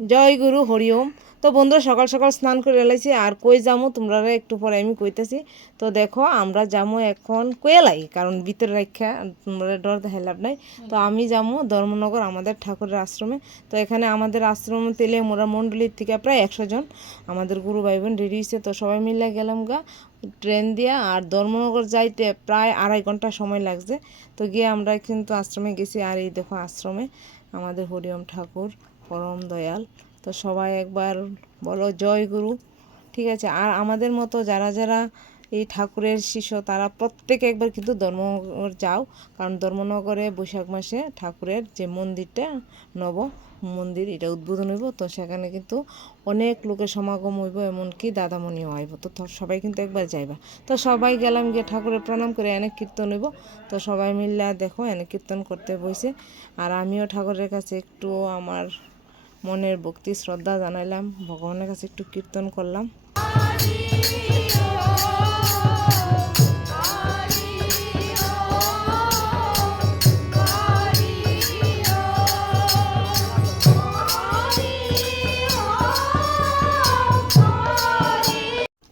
জয় গুরু হরিওম। তো বন্ধুরা সকাল সকাল স্নান করে এলাইছি আর কই যামু তোমরা একটু পরে আমি কইতেছি। তো দেখো আমরা যামু এখন কোয়েলাই, কারণ ভিতরে রাখা তোমরা ডর দেখে লাভ নাই। তো আমি যামু ধর্মনগর আমাদের ঠাকুরের আশ্রমে। তো এখানে আমাদের আশ্রম তেলে মোরা মণ্ডলীর থেকে প্রায় 100 জন আমাদের গুরু ভাই বোন রেডি হয়েছে। তো সবাই মিলে গেলাম গা ট্রেন দিয়া, আর ধর্মনগর যাইতে প্রায় 2.5 ঘন্টা সময় লাগছে। তো গিয়ে আমরা কিন্তু আশ্রমে গেছি। আর এই দেখো আশ্রমে আমাদের হরিওম ঠাকুর পরম দয়াল। তো সবাই একবার বলো জয় গুরু। ঠিক আছে, আর আমাদের মতো যারা যারা এই ঠাকুরের শিষ্য তারা প্রত্যেকে একবার কিন্তু ধর্মনগর যাও, কারণ ধর্মনগরে বৈশাখ মাসে ঠাকুরের যে মন্দিরটা নব মন্দির এটা উদ্বোধন হইব। তো সেখানে কিন্তু অনেক লোকের সমাগম হইব, এমনকি দাদামণিও আইব। তো সবাই কিন্তু একবার যাইবা। তো সবাই গেলাম গিয়ে ঠাকুরের প্রণাম করে এনে কীর্তন হইব। তো সবাই মিললে দেখো এনে কীর্তন করতে বসে। আর আমিও ঠাকুরের কাছে একটু আমার মনের ভক্তি শ্রদ্ধা জানাইলাম, ভগবানের কাছে একটু কীর্তন করলাম।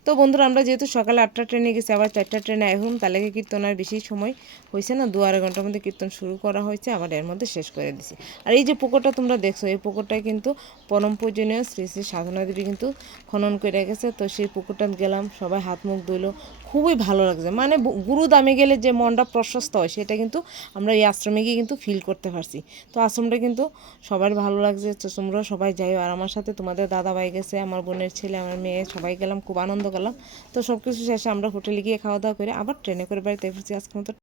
তো বন্ধুরা আমরা যেহেতু সকালে 8টা ট্রেনে গেছি, আবার 4টা ট্রেনে আইহুম, তাহলে কীর্তন আর বেশি সময় হয়েছে না, 2-2.5 ঘন্টার মধ্যে কীর্তন শুরু করা হয়েছে, আবার এর মধ্যে শেষ করে দিছি। আর এই যে পুকুরটা তোমরা দেখছো, এই পুকুরটাই কিন্তু পরম পূজনীয় শ্রী শ্রী সাধনা দেবী কিন্তু খনন করে গেছে। তো সেই পুকুরটা গেলাম, সবাই হাত মুখ ধুইলো, খুবই ভালো লাগছে। মানে গুরু দামে গেলে যে মনটা প্রশস্ত হয় সেটা কিন্তু আমরা এই আশ্রমে গিয়ে কিন্তু ফিল করতে পারছি। তো আশ্রমটা কিন্তু সবার ভালো লাগছে। তো তোমরা সবাই যাই, আর আমার সাথে তোমাদের দাদা ভাই গেছে, আমার বোনের ছেলে, আমার মেয়ে, সবাই গেলাম, খুব আনন্দ করলাম। তো সব কিছু শেষে আমরা হোটেলে গিয়ে খাওয়া দাওয়া করে আবার ট্রেনে করে বাড়িতে ফিরছি আজকের মতো।